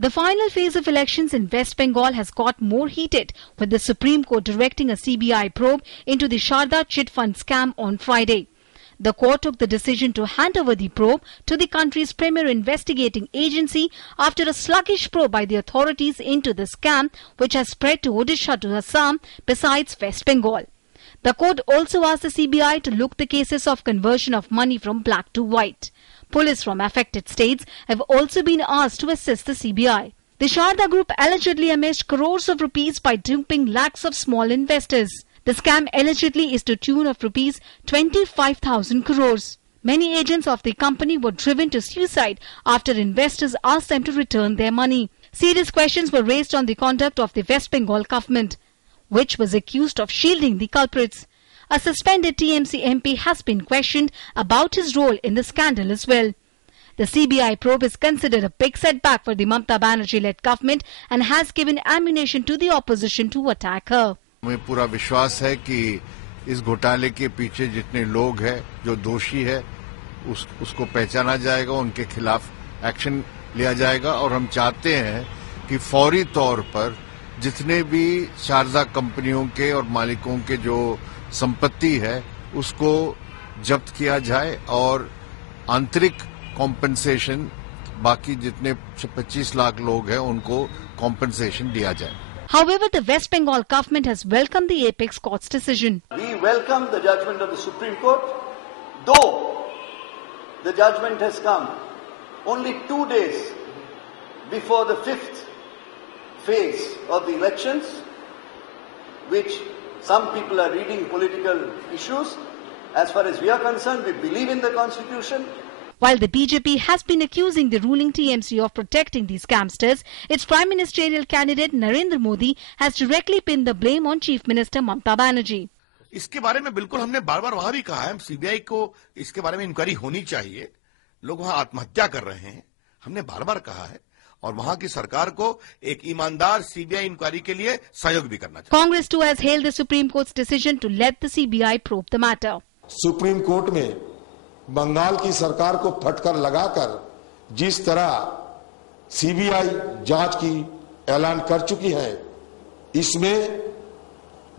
The final phase of elections in West Bengal has got more heated, with the Supreme Court directing a CBI probe into the Sharda Chit Fund scam on Friday. The court took the decision to hand over the probe to the country's premier investigating agency after a sluggish probe by the authorities into the scam, which has spread to Odisha to Assam besides West Bengal. The court also asked the CBI to look the cases of conversion of money from black to white. Police from affected states have also been asked to assist the CBI. The Sharda Group allegedly amassed crores of rupees by duping lakhs of small investors. The scam allegedly is to tune of rupees 25,000 crores. Many agents of the company were driven to suicide after investors asked them to return their money. Serious questions were raised on the conduct of the West Bengal government, which was accused of shielding the culprits. A suspended TMC MP has been questioned about his role in the scandal as well. The CBI probe is considered a big setback for the Mamata Banerjee-led government and has given ammunition to the opposition to attack her. हमें पूरा विश्वास है कि इस घोटाले के पीछे जितने लोग हैं, जो दोषी है, उसको पहचाना जाएगा, उनके खिलाफ एक्शन लिया जाएगा और हम चाहते हैं कि फौरी तौर पर जितने भी शारदा कंपनियों के और मालिकों के जो संपत्ति है उसको जब्त किया जाए और आंतरिक कॉम्पेंसेशन बाकी जितने 25 लाख लोग हैं उनको कॉम्पेंसेशन दिया जाए. However, the West Bengal government has welcomed the apex court's decision. We welcome the judgment of the Supreme Court, though the judgment has come only 2 days before the 5th phase of the elections, which some people are reading political issues. As far as we are concerned, we believe in the Constitution. While the BJP has been accusing the ruling TMC of protecting these scamsters, its prime ministerial candidate Narendra Modi has directly pinned the blame on Chief Minister Mamata Banerjee. इसके बारे में बिल्कुल हमने बार-बार वहां भी कहा है, सीबीआई को इसके बारे में इंक्वायरी होनी चाहिए. लोग वहां आत्महत्या कर रहे हैं, हमने बार-बार कहा है और वहां की सरकार को एक ईमानदार सीबीआई इंक्वायरी के लिए सहयोग भी करना चाहिए. Congress too has hailed the Supreme Court's decision to let the CBI probe the matter. Supreme court में बंगाल की सरकार को फटकार लगाकर जिस तरह सीबीआई जांच की ऐलान कर चुकी है, इसमें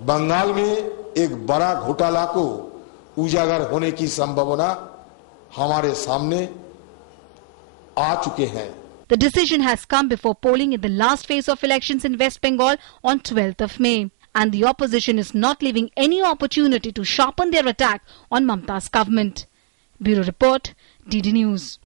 बंगाल में एक बड़ा घोटाला को उजागर होने की संभावना हमारे सामने आ चुके हैं. The decision has come before polling in the last phase of elections in West Bengal on 12th of May. And the opposition is not leaving any opportunity to sharpen their attack on Mamata's government. Bureau Report, DD News.